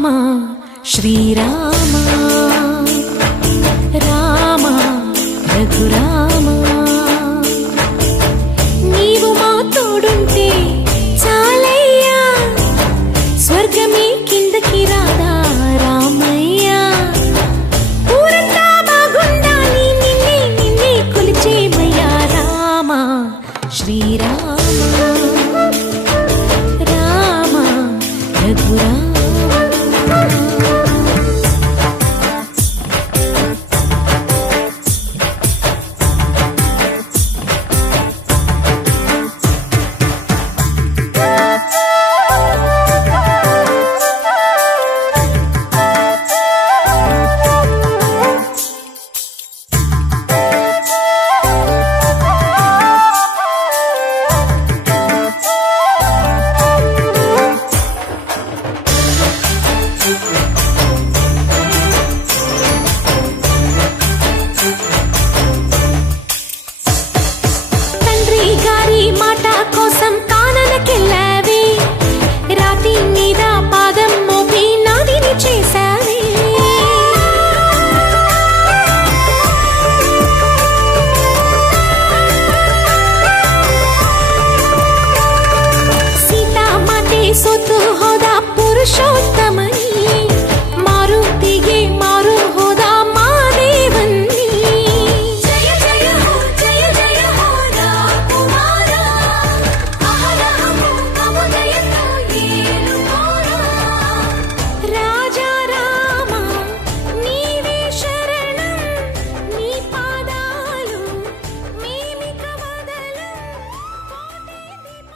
రామ శ్రీరామ రామ రఘురామ నీవు మా తోడుంటే చాలయ్యా స్వర్గమే కిందకి రాదా రామయ్యా ఊరంతా బాగుండాలి నిన్నే నిన్నే కొలిచేమయ్యా రామ శ్రీరామ రామ రఘురామ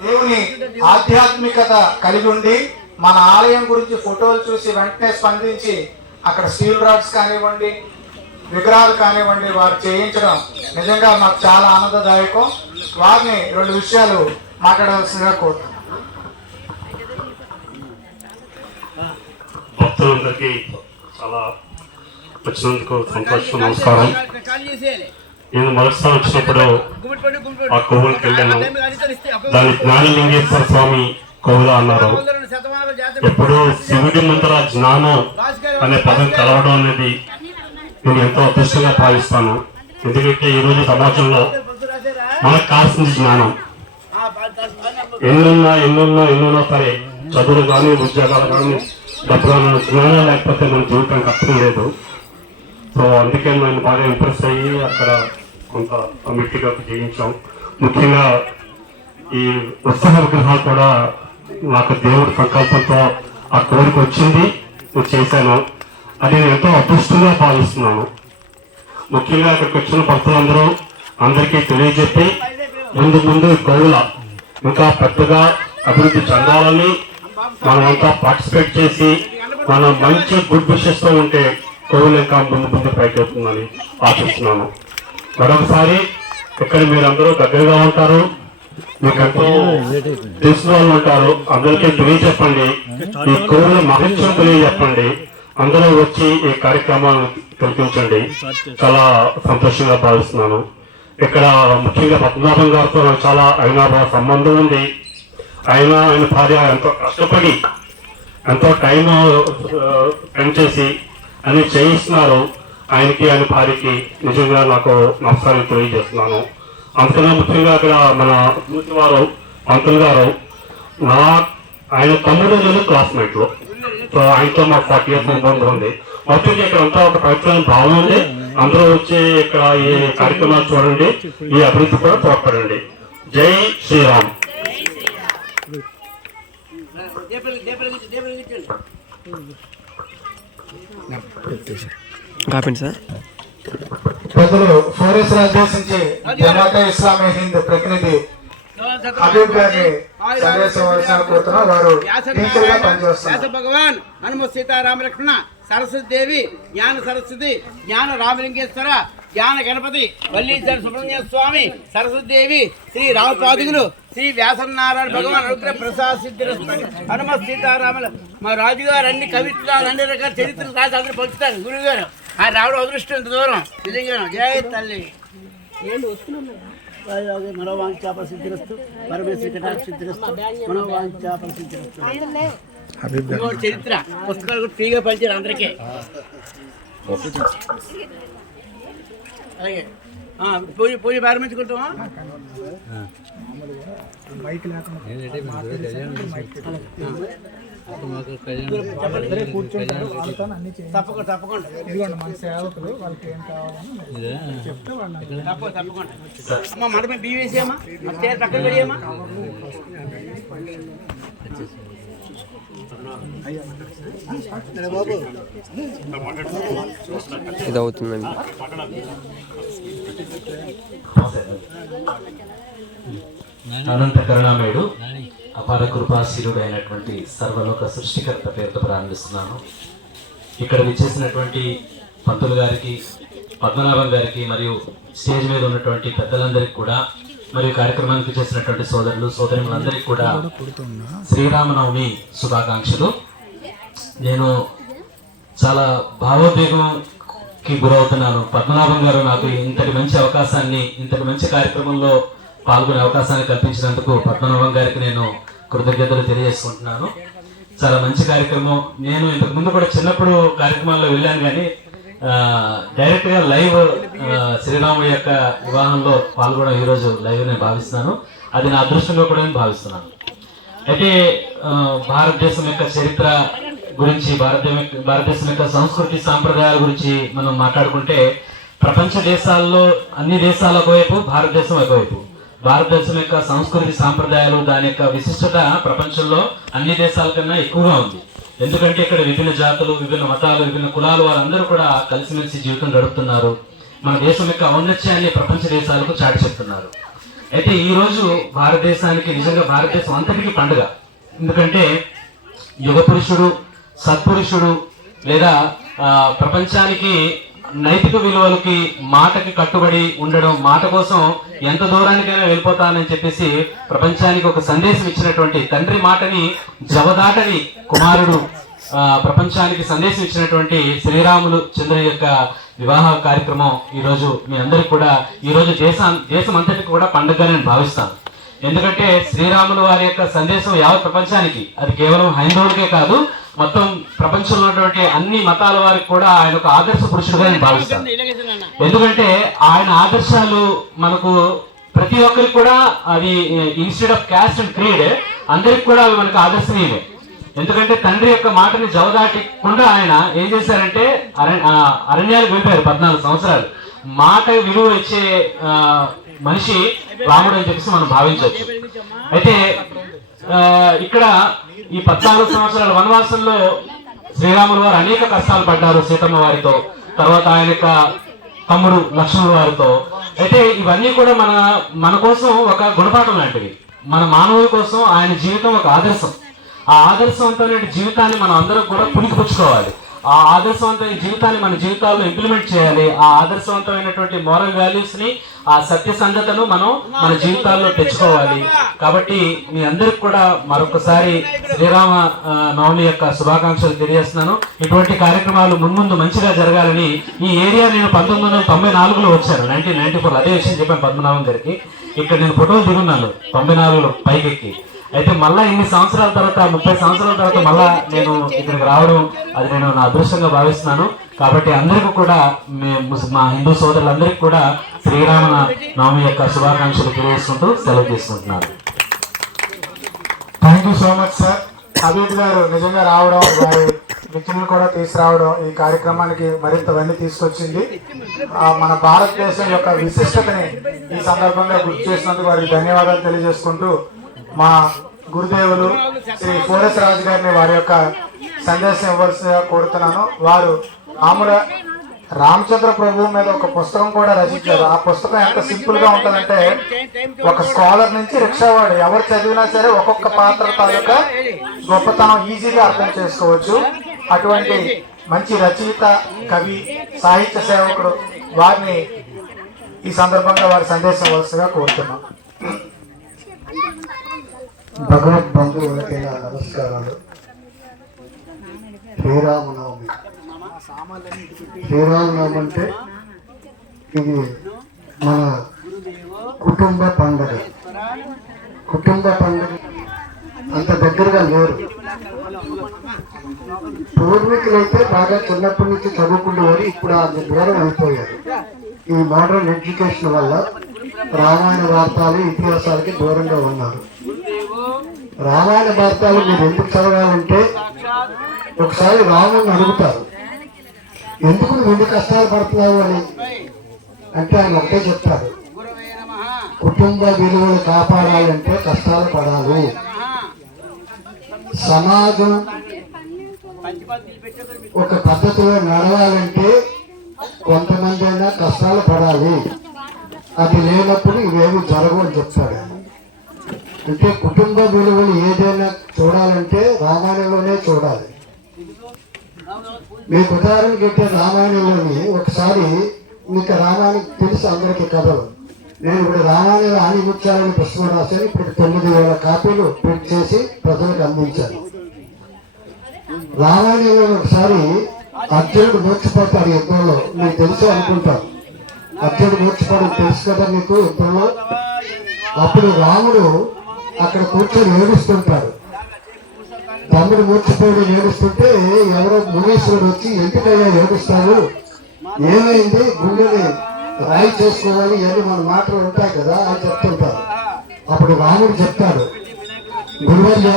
దేవుని ఆధ్యాత్మికత కలిగి ఉండి మన ఆలయం గురించి ఫోటోలు చూసి వెంటనే స్పందించి అక్కడ స్టీల్ రాడ్స్ కానివ్వండి విగ్రహాలు కానివ్వండి వారు చేయించడం నిజంగా మాకు చాలా ఆనందదాయకం. వారిని రెండు విషయాలు మాట్లాడవలసిందిగా కోరుతున్నాను. భక్తులందరికీ చాలా వచ్చినందుకు సంతోషం, నమస్కారం. నేను మొదటిసారి వచ్చినప్పుడు ఆ కోవులకి వెళ్ళాను. దాని జ్ఞానలింగేశ్వర స్వామి కోవుల అన్నారు. ఎప్పుడు శివుడి ముందర జ్ఞానం అనే పదం కలవడం అనేది నేను ఎంతో అదృష్టంగా భావిస్తాను. ఎందుకంటే ఈరోజు సమాజంలో మనకు కావాల్సిన జ్ఞానం ఎన్నున్నా సరే, చదువులు కానీ ఉద్యోగాలు కానీ డబ్బు కానీ జ్ఞానం లేకపోతే మన జీవితానికి అర్థం లేదు. సో అందుకే నేను బాగా ఇంప్రెస్ అయ్యి అక్కడ కొంత కమిటీగా చేయించాం. ముఖ్యంగా ఈ ఉత్సవ విగ్రహాలు కూడా నాకు దేవుడి సంకల్పంతో ఆ కోరిక వచ్చింది, నేను చేశాను. అది నేను ఎంతో అదృష్టంగా భావిస్తున్నాను. ముఖ్యంగా అక్కడికి వచ్చిన భక్తులందరూ అందరికీ తెలియజెప్పి ముందు గౌల ఇంకా పెద్దగా అభివృద్ధి చెందాలని మనమంతా పార్టిసిపేట్ చేసి మనం మంచి గుడ్ విషెస్తో ఉంటే కోవిల్ ఇంకా ముందు పైకి అవుతుందని ఆశిస్తున్నాను. మరొకసారి ఇక్కడ మీరందరూ దగ్గరగా ఉంటారు, మీకెంతో తెలిసిన వాళ్ళు ఉంటారు, అందరికీ తెలియజెప్పండి. ఈ కోవిల్ మహత్యం తెలియజెప్పండి. అందరూ వచ్చి ఈ కార్యక్రమాన్ని కల్పించండి. చాలా సంతోషంగా భావిస్తున్నాను. ఇక్కడ ముఖ్యంగా పద్మనాభం గారితో నాకు చాలా అయినా సంబంధం ఉంది. ఆయన భార్య ఎంతో కష్టపడి ఎంతో టైం స్పెండ్ చేసి అని చేయిస్తున్నారు. ఆయనకి ఆయన భార్యకి నిజంగా నాకు నమస్కారం తెలియజేస్తున్నాను. అంతకన్నా ముఖ్యంగా అక్కడ మన వారు పంతులు గారు ఆయన తమ్ముడు నేను క్లాస్మేట్లు. సో ఆయనతో మాకు 40 years అనుబంధం ఉంది. మొత్తం ఇక్కడ అంతా ఒక పవిత్రమైన భావం ఉంది. అందరూ వచ్చి ఇక్కడ ఈ కార్యక్రమాలు చూడండి, ఈ అభివృద్ధి కూడా తోడ్పడండి. జై శ్రీరామ్. పెద్దలు ఫోరెస్ రాజేష్ నుంచి జమాతే ఇస్లామీ హింద్ ప్రతినిధి హబీబ్ గారిని సందేశించవలసిన కోరుతున్నారు. వారు టీచర్ గా పనిచేస్తున్నారు. భగవాన్ హనుమ సీతారామ లక్ష్మణ సరస్వతి దేవి జ్ఞాన సరస్వతి జ్ఞాన రామలింగేశ్వర జ్ఞాన గణపతి వల్లీశ్వర సుబ్రహ్మణ్య స్వామి సరస్వతి దేవి శ్రీ రామపాదుగులు శ్రీ వ్యాసనారాయణ భగవాన్ అనుగ్రహ ప్రసాద్ సిద్ధి హనుమ సీతారాముల మా రాజుగారు అన్ని కవిత్వాలు అన్ని రకాల చరిత్రలు రాసి అందరూ పంచుతారు. గురువు గారు ఆ రావడం అదృష్టం ఇంత దూరం నిజంగా. జయ తల్లి. మనోవాంఛా ప్రసిద్ధిరస్తు పరమేశ్వరి కటాక్ష సిద్ధిరస్తు మనోవాంఛా ప్రసిద్ధిరస్తు. ఇంకోటి చరిత్ర పుస్తకాలు కూడా ఫ్రీగా పంచారు అందరికీ. అలాగే పూజ ప్రారంభించుకుంటామా? తప్పకుండా తప్పకుండా ఇదిగోండి మన సేవకులు వాళ్ళకి ఏం కావాలని చెప్తే తప్పకుండా అమ్మా మనమే బీవేసి అమ్మా పక్కన వెళ్ళమ్మా. ఇది అవుతుందండి. అనంత కరుణామయుడు అపార కృపాశీలుడు అయినటువంటి సర్వలోక సృష్టికర్త పేరుతో ప్రారంభిస్తున్నాను. ఇక్కడ విచ్చేసినటువంటి పంతులు గారికి, పద్మనాభం గారికి మరియు స్టేజ్ మీద ఉన్నటువంటి పెద్దలందరికీ కూడా మరియు కార్యక్రమానికి చేసినటువంటి సోదరులు సోదరులందరికీ కూడా శ్రీరామనవమి శుభాకాంక్షలు. నేను చాలా భావోద్వేగంకి గురవుతున్నాను. పద్మనాభం గారు నాకు ఇంతటి మంచి అవకాశాన్ని, ఇంతటి మంచి కార్యక్రమంలో పాల్గొనే అవకాశాన్ని కల్పించినందుకు పద్మనాభం గారికి నేను కృతజ్ఞతలు తెలియజేసుకుంటున్నాను. చాలా మంచి కార్యక్రమం. నేను ఇంతకు ముందు కూడా చిన్నప్పుడు కార్యక్రమాల్లో వెళ్ళాను, కానీ డైరెక్ట్ గా లైవ్ శ్రీరాముడి యొక్క వివాహంలో పాల్గొనడం ఈరోజు లైవ్ నేను భావిస్తున్నాను. అది నా అదృష్టంగా కూడా నేను భావిస్తున్నాను. అయితే భారతదేశం యొక్క చరిత్ర గురించి, భారతదేశం యొక్క సంస్కృతి సాంప్రదాయాల గురించి మనం మాట్లాడుకుంటే ప్రపంచ దేశాల్లో అన్ని దేశాల ఒకవైపు, భారతదేశం ఒకవైపు. భారతదేశం యొక్క సంస్కృతి సాంప్రదాయాలు, దాని యొక్క విశిష్టత ప్రపంచంలో అన్ని దేశాల కన్నా ఎక్కువగా ఉంది. ఎందుకంటే ఇక్కడ విభిన్న జాతులు, విభిన్న మతాలు, విభిన్న కులాలు వారందరూ కూడా కలిసిమెలిసి జీవితం గడుపుతున్నారు. మన దేశం యొక్క ఔన్నత్యాన్ని ప్రపంచ దేశాలకు చాటి చెప్తున్నారు. అయితే ఈ రోజు భారతదేశానికి, నిజంగా భారతదేశం అంతటికీ పండుగ. ఎందుకంటే యుగ పురుషుడు, సత్పురుషుడు, లేదా ప్రపంచానికి నైతిక విలువలకి, మాటకి కట్టుబడి ఉండడం, మాట కోసం ఎంత దూరానికైనా వెళ్ళిపోతానని చెప్పేసి ప్రపంచానికి ఒక సందేశం ఇచ్చినటువంటి, తండ్రి మాటని జవదాటని కుమారుడు ప్రపంచానికి సందేశం ఇచ్చినటువంటి శ్రీరాములు చంద్ర యొక్క వివాహ కార్యక్రమం ఈరోజు మీ అందరికి కూడా, ఈరోజు దేశం అంతటికి కూడా పండుగగా నేను భావిస్తాను. ఎందుకంటే శ్రీరాములు వారి యొక్క సందేశం యావత్ ప్రపంచానికి, అది కేవలం హైందవులకే కాదు, మొత్తం ప్రపంచంలో ఉన్నటువంటి అన్ని మతాల వారికి కూడా ఆయన ఒక ఆదర్శ పురుషుడుగా నేను భావిస్తాను. ఎందుకంటే ఆయన ఆదర్శాలు మనకు ప్రతి ఒక్కరికి కూడా, అది instead of caste and creed, అందరికి కూడా అవి మనకు ఆదర్శనీయమే. ఎందుకంటే తండ్రి యొక్క మాటని జవదాటకుండా ఆయన ఏం చేశారంటే అరణ్యాలకు వెళ్ళిపోయారు 14 సంవత్సరాలు. మాట విలువ ఇచ్చే మనిషి రాముడు అని చెప్పేసి మనం భావించవచ్చు. అయితే ఇక్కడ ఈ 14 సంవత్సరాల వనవాసంలో శ్రీరాములు వారు అనేక కష్టాలు పడ్డారు సీతమ్మ వారితో, తర్వాత ఆయన యొక్క తమ్ముడు లక్ష్మణుల వారితో. అయితే ఇవన్నీ కూడా మన కోసం ఒక గుణపాఠం లాంటివి. మన మానవుల కోసం ఆయన జీవితం ఒక ఆదర్శం. ఆ ఆదర్శవంతమైన జీవితాన్ని మనం అందరం కూడా పుణికిపుచ్చుకోవాలి. ఆ ఆదర్శవంతమైన జీవితాన్ని మన జీవితాల్లో ఇంప్లిమెంట్ చేయాలి. ఆ ఆదర్శవంతమైనటువంటి మోరల్ వాల్యూస్ ని, ఆ సత్యసంధతను మనం మన జీవితాల్లో తెచ్చుకోవాలి. కాబట్టి మీ అందరికి కూడా మరొకసారి శ్రీరామ నవమి యొక్క శుభాకాంక్షలు తెలియజేస్తున్నాను. ఇటువంటి కార్యక్రమాలు మున్ముందు మంచిగా జరగాలని. ఈ ఏరియా నేను 1994లో వచ్చాను, 1994. అదే విషయం చెప్పాను పద్మనాభం గారికి. ఇక్కడ నేను ఫోటోలు దిగున్నాను 94లో పైకెక్కి. అయితే మళ్ళా ఇన్ని సంవత్సరాల తర్వాత, 30 సంవత్సరాల తర్వాత మళ్ళా నేను ఇక్కడికి రావడం, అది నేను నా అదృష్టంగా భావిస్తున్నాను. కాబట్టి అందరికీ కూడా, మా హిందూ సోదరులందరికీ కూడా శ్రీరామ నవమి యొక్క శుభాకాంక్షలు తెలియజేసుకుంటూ సెలవు తీసుకుంటున్నాను. Thank you so much sir. అభివృద్ధి గారు నిజంగా రావడం, వారి మిత్రులు కూడా తీసుకురావడం ఈ కార్యక్రమానికి మరింత వన్నీ తీసుకొచ్చింది. మన భారతదేశం యొక్క విశిష్టతని ఈ సందర్భంగా గుర్తు చేసినందుకు వారికి ధన్యవాదాలు తెలియజేసుకుంటూ, మా గురుదేవులు శ్రీ ఫోరెస్ రాజు గారిని వారి యొక్క సందేశం ఇవ్వాల్సిందిగా కోరుతున్నాను. వారు మామూలుగా రామచంద్ర ప్రభు మీద ఒక పుస్తకం కూడా రచించారు. ఆ పుస్తకం ఎంత సింపుల్ గా ఉంటుందంటే, ఒక స్కాలర్ నుంచి రిక్షావాడు ఎవరు చదివినా సరే ఒక్కొక్క పాత్ర తాలూకా గొప్పతనం ఈజీగా అర్థం చేసుకోవచ్చు. అటువంటి మంచి రచయిత, కవి, సాహిత్య సేవకుడు, వారిని ఈ సందర్భంగా వారి సందేశం ఇవ్వాల్సిందిగా కోరుతున్నాం. భగవద్బంధువులకి నా నమస్కారాలు. శ్రీరామనవమి. శ్రీరామనవమి అంటే ఇది మన కుటుంబ పండుగ. కుటుంబ పండుగ అంత దగ్గరగా లేరు. పూర్వీకులైతే బాగా చిన్నప్పటి నుంచి చదువుకునేవారు, ఇప్పుడు అది దూరం అయిపోయారు. ఈ మోడర్న్ ఎడ్యుకేషన్ వల్ల రామాయణ వార్తలు ఇతిహాసాలకి దూరంగా ఉన్నారు. రామాయణ వార్తలు మీరు ఎందుకు చదవాలంటే, ఒకసారి రాముని అడుగుతారు, ఎందుకు నువ్వు ఎన్ని కష్టాలు పడుతున్నావు అని. అంటే ఆయన ఒకటే చెప్తారు, కుటుంబ విలువలు కాపాడాలంటే కష్టాలు పడాలి, సమాజం ఒక పద్ధతిలో నడవాలంటే కొంతమంది అయినా కష్టాలు పడాలి, అది లేనప్పుడు ఇవేవి జరగవు అని చెప్తాడు. అంటే కుటుంబ విలువలు ఏదైనా చూడాలంటే రామాయణంలోనే చూడాలి. మీకు ఉదాహరణ పెట్టే రామాయణంలోని ఒకసారి, మీకు రామాయణం తెలుసు అందరికీ కథలు. నేను ఇప్పుడు రామాయణ ఆనిముత్యాలని పుస్తకం రాశాను. ఇప్పుడు 9,000 కాపీలు ప్రింట్ చేసి ప్రజలకు అందించాను. రామాయణంలో ఒకసారి అర్జునుడు మూర్చిపోతాడు యుద్ధంలో. మీకు తెలుసు అనుకుంటారు, అర్జునుడు మూర్చిపోవడం తెలుసు కదా మీకు యుద్ధంలో. అప్పుడు రాముడు అక్కడ కూర్చొని ఏడుస్తుంటాడు. తమ్ముడు మూర్చిపోయి ఏడుస్తుంటే ఎవరో మునీశ్వరుడు వచ్చి, ఎందుకయ్యా ఏడుస్తాడు, ఏమైంది, గుండెని రాయి చేసుకోవాలి అని మన మాటలు ఉంటాయి కదా అని చెప్తుంటారు. అప్పుడు రాముడు చెప్తాడు, గురువర్య,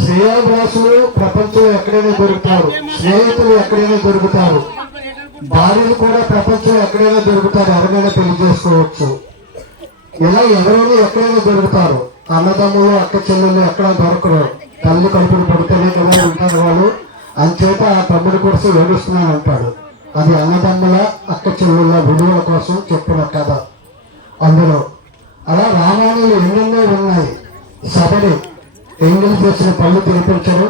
శ్రేయాభాసులు ప్రపంచంలో ఎక్కడైనా దొరుకుతారు, స్నేహితులు ఎక్కడైనా దొరుకుతారు, భార్యలు కూడా ప్రపంచంలో ఎక్కడైనా దొరుకుతారు, ఎవరైనా పెళ్లి చేసుకోవచ్చు. ఇలా ఎవరైనా ఎక్కడైనా దొరుకుతారు. అన్నదమ్ములు అక్క చెల్లెళ్ళు ఎక్కడ దొరకరు, తల్లి కడుపులు పడితేనే కదా ఉంటారు వాళ్ళు. అంచేత ఆ తమ్ముడి కోసం ఏడుస్తున్నాను అంటాడు. అది అన్నదమ్ముల అక్క చెల్లెళ్ళ విలువల కోసం చెప్పిన కథ అందులో. అలా రామాయణాలు ఎన్నెన్నో ఉన్నాయి. సభని ఎంగిల్ చేసిన పళ్ళు తినిపించడం,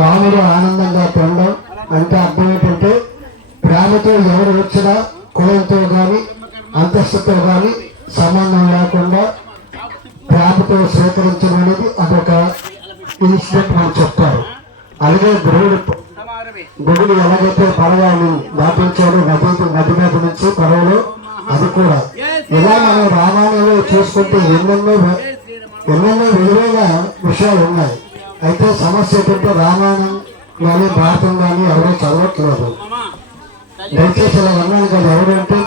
రాముడు ఆనందంగా తినడం. అంటే అర్థం ఏంటంటే, ప్రేమతో ఎవరు వచ్చినా కులంతో కానీ అంతస్తుతో కానీ సంబంధం లేకుండా ప్రేమతో స్వీకరించడం అనేది అదొక ఇన్సిడెంట్ మనం చెప్తారు. అలాగే గురుడు ఎలాగైతే పడవని దాటించాడు నది మీద నుంచి పడవలో, అది కూడా ఇలా మనం రామాయణంలో చూసుకుంటే ఎన్నెన్నో విలువైన విషయాలు ఉన్నాయి. అయితే సమస్య ఏంటంటే రామాయణం కానీ భారతం కానీ ఎవరో చదవట్లేదు. దయచేసి ఇలా అన్నాను కదా, ఎవరంటే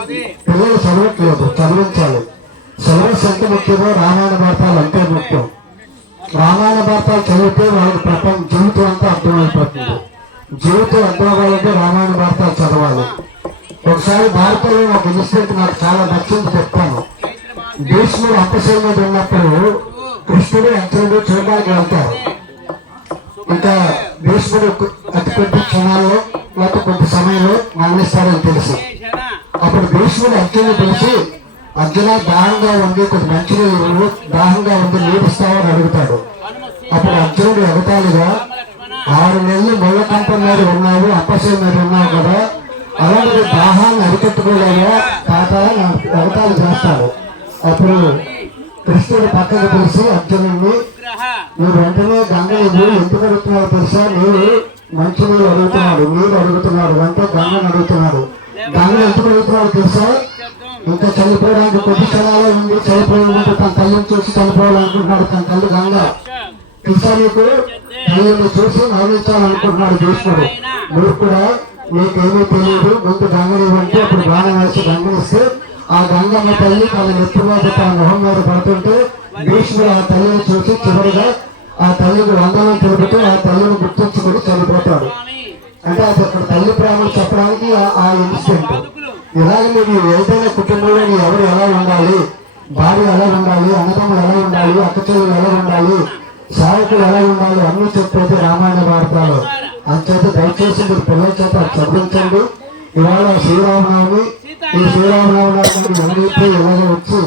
పిల్లలు చదవట్లేదు, చదివించాలి. సిలబస్ ఎంత ముఖ్యమో రామాయణ భారతాలు అంతే ముఖ్యం. రామాయణ భారతాలు చదివితే వాళ్ళకి జీవితం అంతా అర్థమైపోతుంది. జీవితం అర్థం అవ్వాలంటే రామాయణ భారతాలు చదవాలి. ఒకసారి భారతంలో ఒక ఇన్సిడెంట్ నాకు చాలా నచ్చింది, చెప్తాను. భీష్ముడు అంపశయ్య మీద ఉన్నప్పుడు కృష్ణుడు అర్జునుడు చూడడానికి వెళ్తారు. ఇంకా భీష్ముడు అతి కొద్ది క్షణాల్లో లేకపోతే కొద్ది సమయంలో మరణిస్తారని తెలిసి, అప్పుడు భీష్ముడు అర్జునుడు తెలిసి, అర్జున దాహంగా ఉంది, కొద్ది మంచినీళ్ళు దాహంగా ఉంది, నీరు ఇస్తామని అడుగుతాడు. అప్పుడు అర్జునుడు ఎగతాళిగా, 6 నెలలు ముళ్ళ కంపం మీద ఉన్నావు, అప్పశయ మీద ఉన్నావు కదా, అలాంటి దాహాన్ని అరికట్టుకోలేదా తాత ఎగతాళి చేస్తాడు. అప్పుడు కృష్ణుడు పక్కకు పిలిచి అర్జునుడిని, నువ్వు వెంటనే గంగ ఎందుకు అడుగుతున్నావు తెలుసా, నీరు మంచినీళ్ళు అడుగుతున్నాడు, నీరు అడుగుతున్నాడు, అంటే గంగను అడుగుతున్నాడు. గంగను ఎందుకు అడుగుతున్నాడు తెలుసా, ఇంకా చనిపోవడానికి కొద్ది క్షణాలే ఉంది, చనిపోయాలంటే తన తల్లిని చూసి చనిపోవాలనుకుంటున్నాడు. తన తల్లి గంగ తెలుసా నీకు, తల్లిని చూసి మరణించాలనుకుంటున్నాడు భీష్ముడు. మీరు కూడా నీకేమీ తెలియదు, ముందు గంగనివ్వంటే అప్పుడు బాణం వేసి గంగనిస్తే ఆ గంగమ్మ తల్లి తన నెత్తి మీద తన మొహం మీద పడుతుంటే భీష్ముడు ఆ తల్లిని చూసి చివరిగా ఆ తల్లిని వందనం తెలుపుతూ ఆ తల్లిని గుర్తించుకుని చనిపోతాడు. అంటే అది అక్కడ తల్లి ప్రేమను చెప్పడానికి ఆ ఇన్సిడెంట్. ఇలాగే మీరు ఏదైనా కుటుంబంలో ఎవరు ఎలా ఉండాలి, భార్య ఎలా ఉండాలి, అన్నదమ్ములు ఎలా ఉండాలి, అక్కచెల్లెలు ఎలా ఉండాలి, సాయకులు ఎలా ఉండాలి అన్నీ చెప్పేది రామాయణ భారతాలు. అంచేత దయచేసి మీరు పిల్లల చేత చదివించండి. ఇవాళ శ్రీరామనవమి, ఈ శ్రీరామనవమి అందరికీ ఇలాగే వచ్చి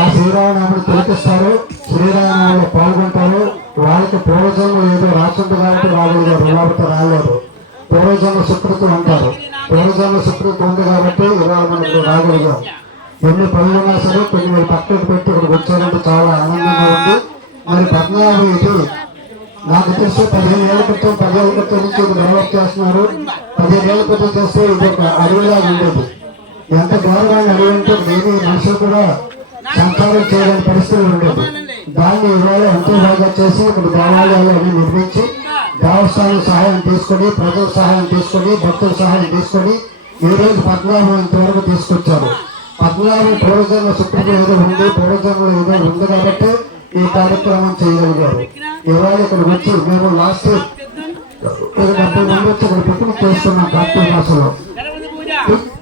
ఆ శ్రీరామనవమిని తిలకిస్తారు, శ్రీరామనవమిలో పాల్గొంటారు. వాళ్ళకి పూర్వజన్మ ఏదో రాసుంది కాబట్టి వాళ్ళు రుణాలతో రాలేరు, పూర్వజన్మ సుకృతి ఉంటారు. పూర్వజన్మ సుకృతి ఉంది కాబట్టి ఇవాళ మనకు రాగలిగాం. ఎన్ని పనులు ఉన్నా సరే కొన్ని మీరు పక్కకు పెట్టి ఇక్కడికి వచ్చారంటే చాలా ఆనందంగా ఉంది. మరి 14 ఇది నాకు తెలిసి 15 ఏళ్ల క్రితం 10 ఏళ్ల క్రితం నుంచి ఇది డెవలప్ చేస్తున్నారు. 15 ఏళ్ల క్రితం చేస్తే ఇది ఒక అడవిలా ఉండేది. ఎంత గౌరవాన్ని అడవి ఉంటే ఏమి మనుషులు కూడా సంచారం చేయలేని పరిస్థితులు ఉండేది. దాన్ని ఇవాళ ఎంతో బాగా చేసి ఇక్కడ దేవాలయాలు అన్ని నిర్మించి దేవస్థానం సహాయం తీసుకొని, ప్రజల సహాయం తీసుకొని, భక్తుల సహాయం తీసుకొని ఈ రోజు పద్మనాభం ఇంతవరకు తీసుకొచ్చారు. పద్మనాభం పూర్వజన్మ సుప్రీం ఏదో ఉంది, పూర్వజన్మలో ఏదో ఉంది కాబట్టి ఈ కార్యక్రమం చేయగలిగారు. ఇవాళ ఇక్కడ వచ్చి మేము లాస్ట్ 70 మంది వచ్చి ఇక్కడ పిక్నిక్ చేస్తున్నాం. కార్తీక మాసంలో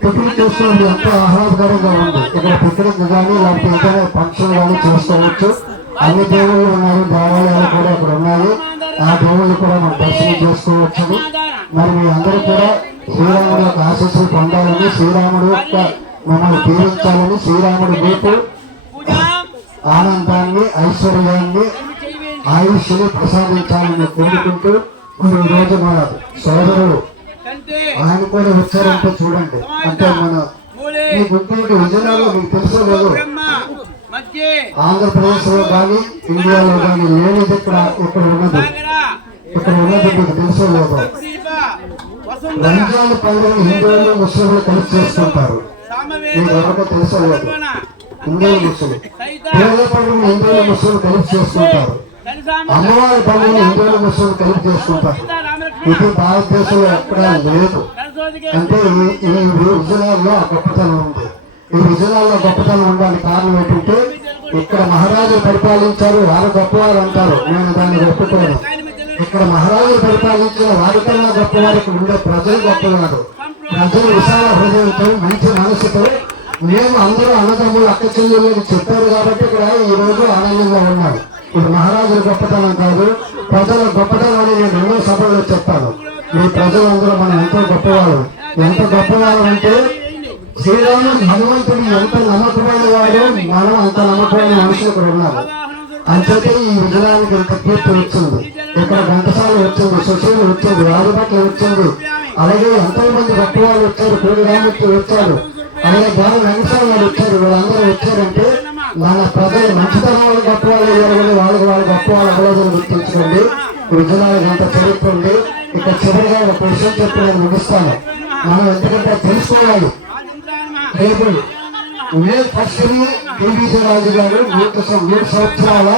పిక్నిక్ చేస్తున్నాం. ఎంతో ఆహ్లాదకరంగా ఉంది. ఇక్కడ పిక్నిక్ కానీ లేకపోతే ఇంకా ఫంక్షన్ కానీ చేసుకోవచ్చు. అన్ని దేవుళ్ళు ఉన్నారు, దేవాలయాలు కూడా ఇక్కడ ఉన్నాయి. ఆ దేవుళ్ళు కూడా మనం దర్శనం చేసుకోవచ్చు. మరి మీ అందరూ కూడా శ్రీరాముడు యొక్క ఆశీస్సులు పొందాలని, శ్రీరాముడు యొక్క మమ్మల్ని దీవించాలని, శ్రీరాముడు మీకు ఆనందాన్ని, ఐశ్వర్యాన్ని, ఆయుష్ని ప్రసాదించాలని కోరుకుంటూ ఈ రోజు మన సోదరుడు ఆయన కూడా వచ్చారంటే చూడండి. అంటే మన ఈ గుంటూరు విజయనగరంలో మీకు తెలుసో లేదు, ఆంధ్రప్రదేశ్ లో కానీ ఇండియాలో కానీ లేనిది ఇక్కడ ఉన్నది. మీకు తెలుసో లేదు, రంజాన్ పండుగ హిందువులు ముస్లింలు కలిసి చేసుకుంటారు. మీకు ఎవరికో తెలుసో లేదు, హిందువులు ముస్లిం పేద పండుగ హిందువులు ముస్లింలు కలిసి చేసుకుంటారు. అమ్మవారి పండుగ హిందువులు ముస్లింలు కలిసి చేసుకుంటారు. ఇది భారతదేశంలో ఎక్కడా లేదు. అంటే ఈ విజయాల్లో ఆ గొప్పతనం ఉంది. ఈ విజయాల్లో గొప్పతనం ఉండడానికి కారణం ఏంటంటే ఇక్కడ మహారాజులు పరిపాలించారు, వారు గొప్పవారు అంటారు. నేను దాన్ని ఒప్పుకోను. ఇక్కడ మహారాజులు పరిపాలించిన వారికన్నా గొప్పవారికి ఉండే ప్రజలు గొప్పవారు. ప్రజలు విశాల హృదయంతో, మంచి మనసుతో మేము అందరూ అన్నదమ్ములు అక్క చెల్లెళ్ళని చెప్పారు కాబట్టి ఇక్కడ ఈ రోజు ఆనందంగా ఉన్నారు. ఇది మహారాజుల గొప్పతనం కాదు, ప్రజల గొప్పతనం అని నేను ఎన్నో సభల్లో చెప్పాను. ఈ ప్రజలందరూ మనం ఎంతో గొప్పవాళ్ళు. ఎంత గొప్పవాళ్ళు అంటే శ్రీరాముడు హనుమంతుడు ఎంత నమ్మకమైన వాడు, మనం అంత నమ్మకమైన మనుషులు ఇక్కడ ఉన్నారు. అంచేతే ఈ విజయానికి ఇంత కీర్తి వచ్చింది. ఇక్కడ ఘంటసాల వచ్చింది, సుశీలు వచ్చింది, రాజభట్లు వచ్చింది, అలాగే ఎంతో మంది గొప్పవాళ్ళు వచ్చారు. కోడి రామూర్తి వచ్చారు, అలాగే గాలి వెంకటస్వామి వారు వచ్చారు. వీళ్ళందరూ వచ్చారంటే మన ప్రజలు మంచితనాలు గొప్పవాళ్ళు అయ్యారు. వాళ్ళకి వాళ్ళు గొప్పవాళ్ళు అవ్వలేదని గుర్తించుకోండి. విజయానికి అంత చరిత్ర ఉంది. ఇక్కడ చివరిగా ఒక విషయం చెప్పి నేను ముగిస్తాను. మనం ఎందుకంటే తెలుసుకోవాలి. రేపు మే 1 టీవీజీ రాజు గారు 3 సంవత్సరాల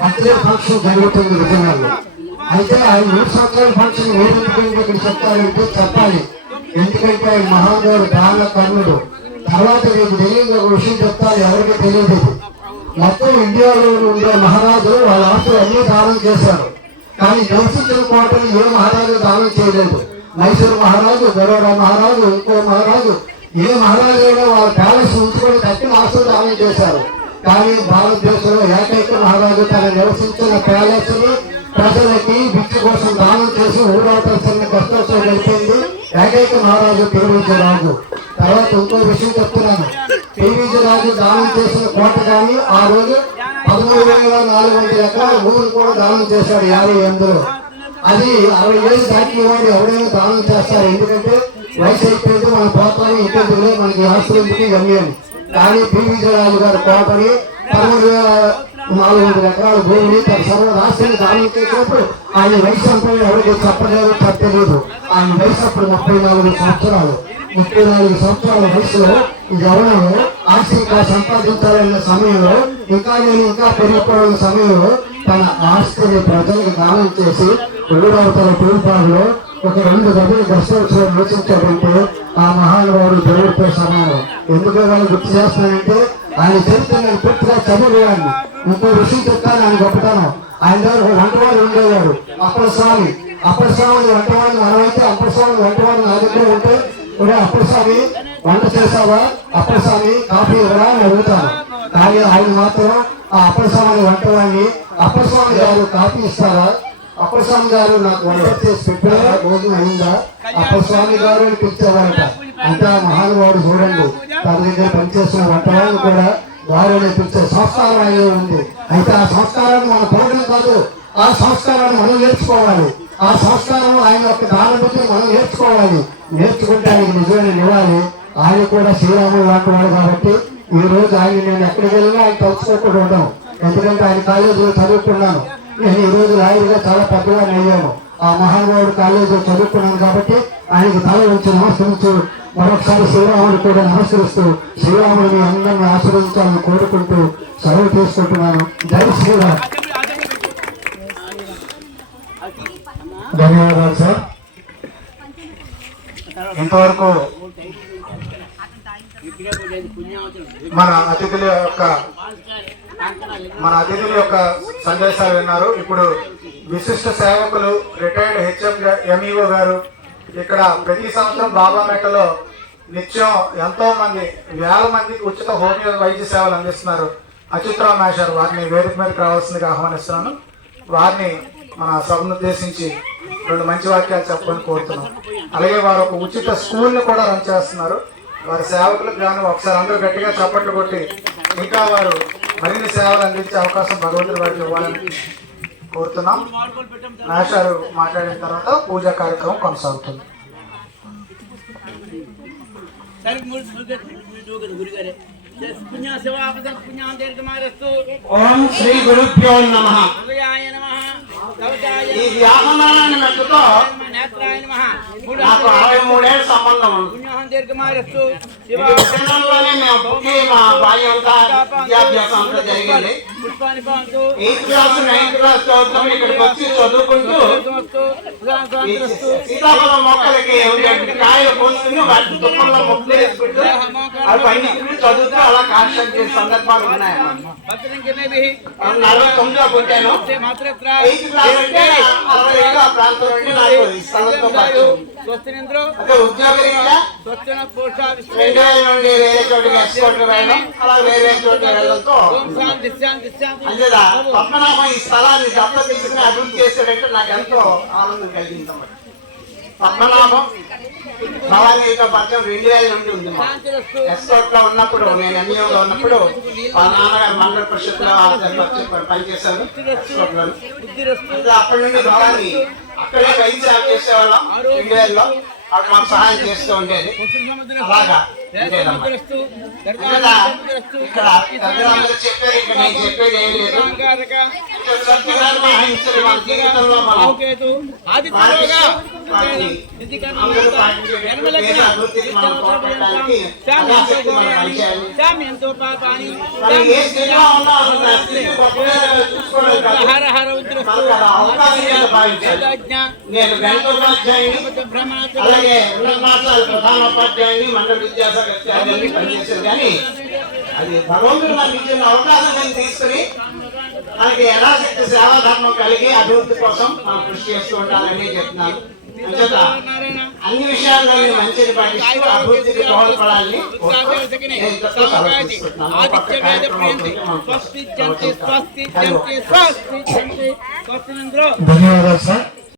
బర్త్డే ఫంక్షన్ జరుగుతుంది విజయనగరంలో. అయితే ఆయన 3 సంవత్సరాల ఫంక్షన్ ఎందుకంటే ఇక్కడ చెప్తారంటే చెప్పాలి. ఎందుకంటే ఆయన మహానుభావుడు, దాన కర్ణుడు. తర్వాత మీకు తెలియదు ఒక విషయం చెప్తాను, ఎవరికి తెలియదు. మొత్తం ఇండియాలో ఉండే మహారాజులు వాళ్ళ ఆస్తులు అన్ని దానం చేశారు. కానీ నివసించిన కోటలు ఏ మహారాజు దానం చేయలేదు. మైసూరు మహారాజు, బరోడా మహారాజు, ఇంకో మహారాజు, ఏ మహారాజు అయినా వాళ్ళ ప్యాలెస్ ఉంచుకొని కట్టిన ఆస్తులు దానం చేశారు. కానీ భారతదేశంలో ఏకైక మహారాజు తన నివసించిన ప్యాలెస్ ని ప్రజలకి బిచ్చ కోసం దానం చేసి ఊరవతలసిన కష్టం గడిపింది ఏకైక మహారాజు టీవీజీ రాజు. తర్వాత ఇంకో విషయం చెప్తున్నాను. టీవీజీ రాజు దానం చేసిన కోట కానీ ఆ రోజు 13,400 ఎకరాల భూమిని కూడా దానం చేశాడు 58లో. అది 60 ఏళ్ళు దాటి వాడు ఎవరైనా దానం చేస్తారు. ఎందుకంటే వయసు అయిపోయింది, మన పోతాను ఇంకెందుకులే, మనకి ఆస్తులు ఎందుకు ఇవన్నీ అని. కానీ టీవీజీ రాజు గారి కోటని 13,400 ఎకరాల భూమిని తన సర్వ రాష్ట్రాన్ని దానం చేసినప్పుడు ఆయన వయసు అంతా ఎవరికి చెప్పలేదు, చెప్పలేదు. ఆయన వయసు అప్పుడు 34 సంవత్సరాలు. 34 సంవత్సరాల వయసులో యవ్వనంలో ఆస్తి ఇంకా సంపాదించాలన్న సమయంలో, ఇంకా పెరిగిపోయిన సమయంలో తన ఆస్తిని ప్రజలకు దానం చేసి ఊరవతల తూర్పాడులో ఒక 2 గదులు దర్శనోత్సవం నివసించాడంటే ఆ మహానుభావుడు దేవుడితో సమానం. ఎందుకు వాళ్ళు గుర్తు చేస్తానంటే ఆయన చరిత్ర నేను పూర్తిగా చదివేవాడిని. ఇంకో విషయం చెప్తాను ఆయన గొప్పతనం. ఆయన దగ్గర ఒక వంటవాడు ఉండేవాడు, అప్పల స్వామి. అప్పల స్వామి వంటవాడిని మనమైతే అప్పల స్వామి వంటవాడిని నా దగ్గర ఉంటే కూడా అప్పల స్వామి వంట చేసావా, అప్పల స్వామి కాఫీ ఇవ్వడా అని అడుగుతాను. కానీ ఆయన మాత్రం ఆ అప్పల స్వామి వంటవాడిని, అప్పల స్వామి గారు కాఫీ ఇస్తారా, అప్పల స్వామి గారు నాకు వంట చేసి పెట్టారా, భోజనం అయిందా, అప్పల స్వామి గారు అని పిలిచేవారట. అంటే ఆ మహానుభావుడు చూడండి, తన దగ్గర పనిచేసిన వంటవాడిని కూడా వారిని పిలిచే సంస్కారం అనేది ఉంది. అయితే ఆ సంస్కారాన్ని మనం పోవడం కాదు, ఆ సంస్కారాన్ని మనం నేర్చుకోవాలి. ఆ సంస్కారం ఆయన యొక్క దాని బుద్ధి మనం నేర్చుకోవాలి. నేర్చుకుంటే ఆయనకి నిజమైన నివ్వాలి. ఆయన కూడా శ్రీరాముడు లాంటి వాడు కాబట్టి ఈ రోజు ఆయన నేను ఎక్కడికి వెళ్ళినా ఆయన తలుచుకోకుండా ఉండను. ఎందుకంటే ఆయన కాలేజీలో చదువుకున్నాను. నేను ఈ రోజు లాయర్గా చాలా పెద్దవాడిని అయ్యాను. ఆ మహానుభావుడు కాలేజీలో చదువుకున్నాను కాబట్టి ఆయనకి తల ఉంచి నమస్కరించు మరొకసారి శ్రీరాముడు కూడా నమస్కరిస్తూ శ్రీరాముడిని అందరిని ఆశీర్వదించాలని కోరుకుంటూ సెలవు తీసుకుంటున్నాను. జై శ్రీరామ్. ధన్యవాదాలు సార్. ఇంతవరకు మన అతిథుల యొక్క సందేశాలు విన్నారు. ఇప్పుడు విశిష్ట సేవకులు రిటైర్డ్ HMEO గారు ఇక్కడ ప్రతి సంవత్సరం బాబామెట్టలో నిత్యం ఎంతో మంది వేల మందికి ఉచిత హోమియో వైద్య సేవలు అందిస్తున్నారు. అచ్యుతరావు మేషారు వారిని వేదిక మీదకి రావాల్సిందిగా ఆహ్వానిస్తున్నాను. వారిని మన సభను ఉద్దేశించి 2 మంచి వాక్యాలు చెప్పని కోరుతున్నాం. అలాగే వారు ఒక ఉచిత స్కూల్ని కూడా రన్ చేస్తున్నారు. వారి సేవకులకు గాను ఒకసారి అందరూ గట్టిగా చప్పట్లు కొట్టి ఇంకా వారు మరిన్ని సేవలు అందించే అవకాశం భగవంతుడి వారికి ఇవ్వాలని కోరుతున్నాం. మేషారు మాట్లాడిన తర్వాత పూజా కార్యక్రమం కొనసాగుతుంది. ఓం శ్రీ గురుభ్యో నమః. ఈ వ్యాహనాన్ని మెట్టుతో నాకు 63 ఏళ్ళ సంబంధం ఉంది. చిన్నలోనే మేము పుట్టి మా బాల్యం అంతా విద్యాభ్యాసం అంతా జరిగింది. 8th క్లాస్ 9th క్లాస్ చదువుతాం. ఇక్కడికి వచ్చి చదువుకుంటూ సీతాఫలం మొక్కలకి ఉండేటువంటి కాయలు పోసుకుని వాటి తుప్పల్లో మొక్కలు వేసుకుంటూ అవి పండించుకుని చదువుతూ అలా కాన్సెప్ట్ చేసే సందర్భాలు ఉన్నాయి. 49లో పుట్టాను. 8th క్లాస్ అంటే 60 ఆ ప్రాంతం నుండి నాకు ఈ స్థలంతో పాటు అదే ఉద్యోగరీత్యా 2000 నుండి వేరే చోటుకి ఎక్స్పోర్ట్ వెళ్ళడం, అలా వేరే చోటుకి వెళ్ళడంతో అంతేదా పద్మనాభం ఈ స్థలాన్ని దత్త తీసుకుని అభివృద్ధి చేశాడంటే నాకు ఎంతో ఆనందం కలిగింది. పద్మనాభం భవానీతో పరిచయం 2000 నుండి ఉంది. ఎక్స్పోర్ట్ లో ఉన్నప్పుడు నేను MEO ఉన్నప్పుడు మా నాన్నగారు మండల పరిషత్లో పనిచేశాను. ఎక్స్పోర్ట్ లో అప్పటి నుండి భవానీ అక్కడే వైద్య సేవ చేసేవాళ్ళం. 2000లో అక్కడ మాకు సహాయం చేస్తూ ఉండేది. అలాగా ఇక్కడ పెద్దలందరూ చెప్పారు. ఇక్కడ నేను చెప్పేది ఏం లేదు. మన జీవితంలో మనం అభివృద్ధికి మనం తోడ్పడడానికి ఏ స్థితిలో ఉన్నా చూసుకోవడం అవకాశం భావించాలి. నేను గణితోపాధ్యాయుని, అలాగే 2 మాసాలు ప్రధానోపాధ్యాయుని, మండల విద్యాశాఖ పనిచేశారు. కానీ అది భగవంతుడు నాకు ఇచ్చిన అవకాశం నేను తీసుకుని మనకి యథాశక్తి సేవాధర్మం కలిగి అభివృద్ధి కోసం మనం కృషి చేస్తూ ఉండాలని చెప్తున్నాను. అంచేత అన్ని విషయాల్లో మంచిని పాటిస్తూ అభివృద్ధికి దోహదపడాలని ధన్యవాదాలు సార్.